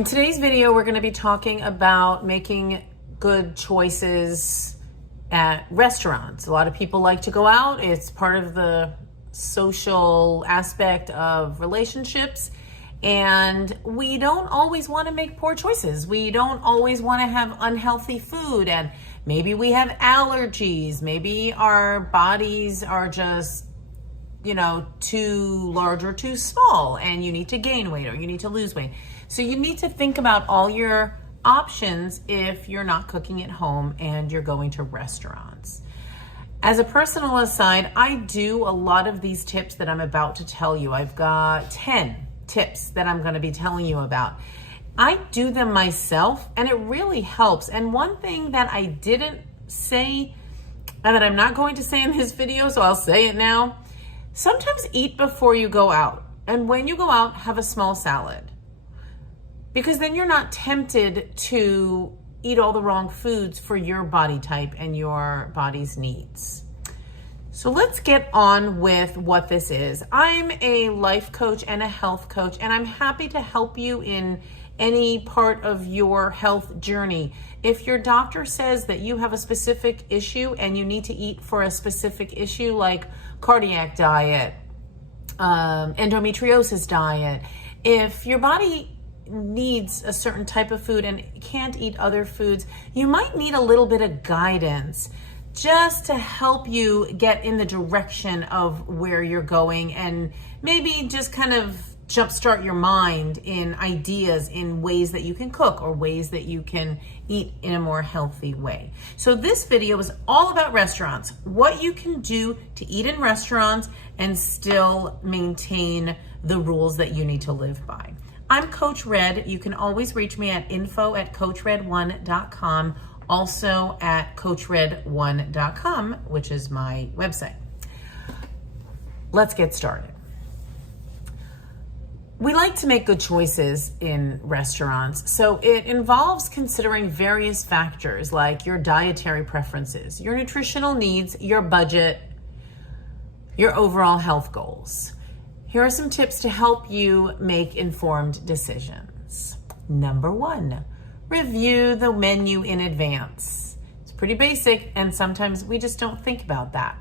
In today's video, we're going to be talking about making good choices at restaurants. A lot of people like to go out. It's part of the social aspect of relationships. And we don't always want to make poor choices. We don't always want to have unhealthy food. And maybe we have allergies. Maybe our bodies are just, too large or too small, and you need to gain weight or you need to lose weight. So you need to think about all your options if you're not cooking at home and you're going to restaurants. As a personal aside, I do a lot of these tips that I'm about to tell you. I've got 10 tips that I'm going to be telling you about. I do them myself and it really helps. And one thing that I didn't say and that I'm not going to say in this video, so I'll say it now. Sometimes eat before you go out. And when you go out, have a small salad. Because then you're not tempted to eat all the wrong foods for your body type and your body's needs. So let's get on with what this is. I'm a life coach and a health coach, and I'm happy to help you in any part of your health journey. If your doctor says that you have a specific issue and you need to eat for a specific issue like cardiac diet, endometriosis diet, if your body needs a certain type of food and can't eat other foods, you might need a little bit of guidance just to help you get in the direction of where you're going and maybe just kind of jumpstart your mind in ideas in ways that you can cook or ways that you can eat in a more healthy way. So this video is all about restaurants, what you can do to eat in restaurants and still maintain the rules that you need to live by. I'm Coach Red. You can always reach me at info@coachred1.com, also at coachred1.com, which is my website. Let's get started. We like to make good choices in restaurants, so it involves considering various factors like your dietary preferences, your nutritional needs, your budget, your overall health goals. Here are some tips to help you make informed decisions. Number 1, review the menu in advance. It's pretty basic, and sometimes we just don't think about that.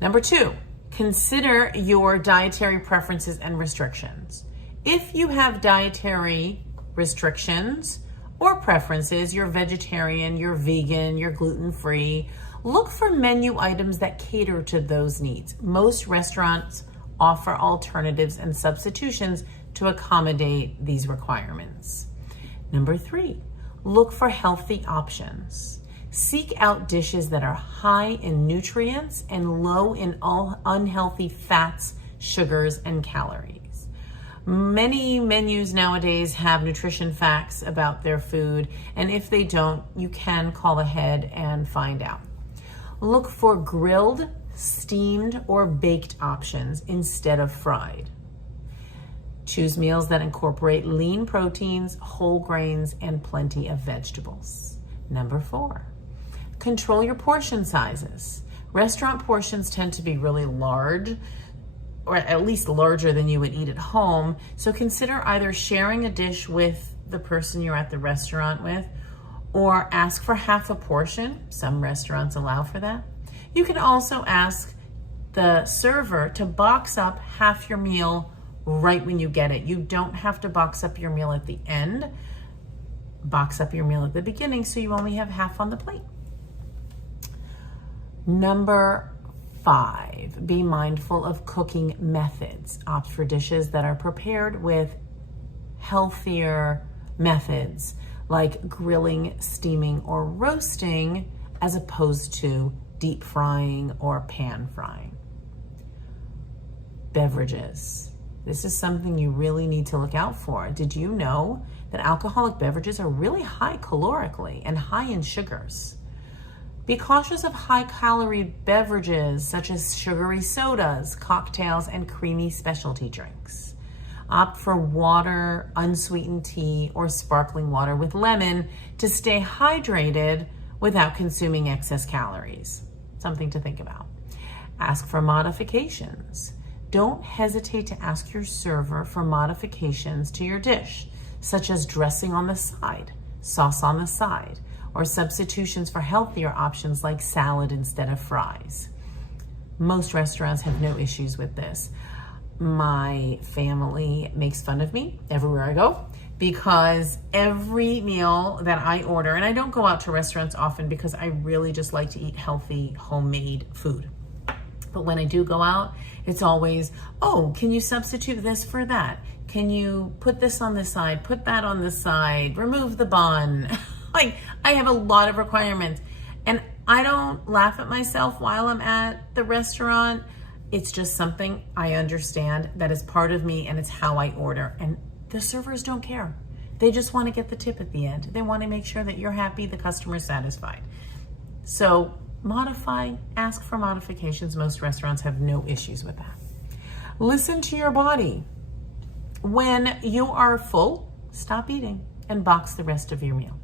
Number 2, consider your dietary preferences and restrictions. If you have dietary restrictions or preferences, you're vegetarian, you're vegan, you're gluten-free, look for menu items that cater to those needs. Most restaurants offer alternatives and substitutions to accommodate these requirements. Number 3, look for healthy options. Seek out dishes that are high in nutrients and low in all unhealthy fats, sugars, and calories. Many menus nowadays have nutrition facts about their food, and if they don't, you can call ahead and find out. Look for grilled, steamed, or baked options instead of fried. Choose meals that incorporate lean proteins, whole grains, and plenty of vegetables. Number 4, control your portion sizes. Restaurant portions tend to be really large, or at least larger than you would eat at home. So consider either sharing a dish with the person you're at the restaurant with, or ask for half a portion. Some restaurants allow for that. You can also ask the server to box up half your meal right when you get it. You don't have to box up your meal at the end. Box up your meal at the beginning so you only have half on the plate. Number 5, be mindful of cooking methods. Opt for dishes that are prepared with healthier methods like grilling, steaming, or roasting as opposed to deep frying or pan frying. Beverages. This is something you really need to look out for. Did you know that alcoholic beverages are really high calorically and high in sugars? Be cautious of high-calorie beverages such as sugary sodas, cocktails, and creamy specialty drinks. Opt for water, unsweetened tea, or sparkling water with lemon to stay hydrated without consuming excess calories. Something to think about. Ask for modifications. Don't hesitate to ask your server for modifications to your dish. such as dressing on the side, sauce on the side, or substitutions for healthier options like salad instead of fries. Most restaurants have no issues with this. My family makes fun of me everywhere I go because every meal that I order, and I don't go out to restaurants often because I really just like to eat healthy, homemade food. But when I do go out, it's always, oh, can you substitute this for that? Can you put this on the side, put that on the side, remove the bun? Like, I have a lot of requirements. And I don't laugh at myself while I'm at the restaurant. It's just something I understand that is part of me, and it's how I order. And the servers don't care. They just want to get the tip at the end. They want to make sure that you're happy, the customer's satisfied. So modify, ask for modifications. Most restaurants have no issues with that. Listen to your body. When you are full, stop eating and box the rest of your meal.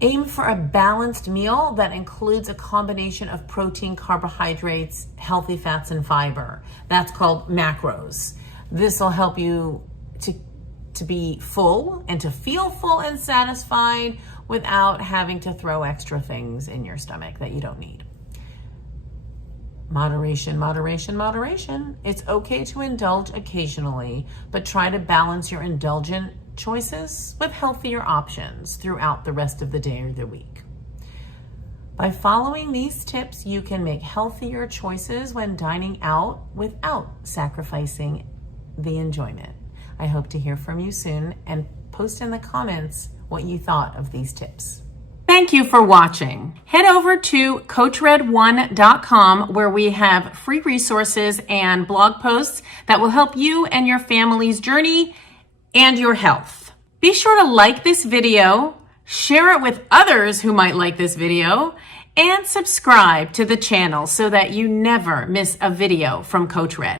Aim for a balanced meal that includes a combination of protein, carbohydrates, healthy fats, and fiber. That's called macros. This will help you to be full and to feel full and satisfied without having to throw extra things in your stomach that you don't need. Moderation, moderation, moderation. It's okay to indulge occasionally, but try to balance your indulgent choices with healthier options throughout the rest of the day or the week. By following these tips, you can make healthier choices when dining out without sacrificing the enjoyment. I hope to hear from you soon, and post in the comments what you thought of these tips. Thank you for watching. Head over to CoachRed1.com where we have free resources and blog posts that will help you and your family's journey and your health. Be sure to like this video, share it with others who might like this video, and subscribe to the channel so that you never miss a video from Coach Red.